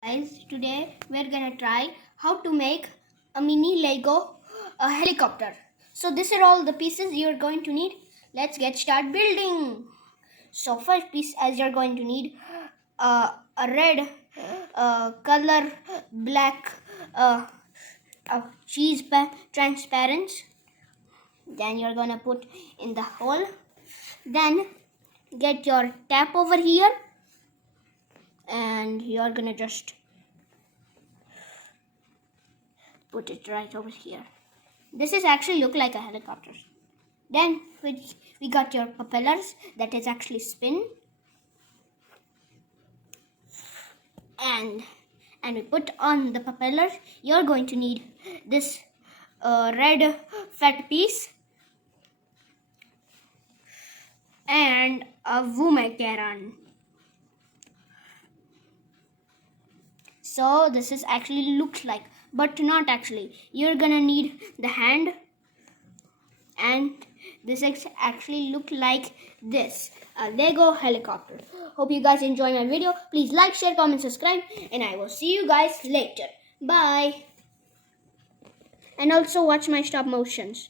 Guys, today we're gonna try how to make a mini Lego helicopter. So these are all the pieces you're going to need. Let's get started building. So first piece, as you're going to need a red color, black cheese transparent. Then you're gonna put in the hole. Then get your tap over here, and you're gonna just put it right over here. This is actually look like a helicopter. Then we got your propellers that is actually spin, and we put on the propellers. You're going to need this red fat piece and a Vumakeran. So this is actually looks like, but not actually. You're gonna need the hand, and this actually look like this, a Lego helicopter. Hope you guys enjoy my video. Please like, share, comment, subscribe, and I will see you guys later. Bye. And also watch my stop motions.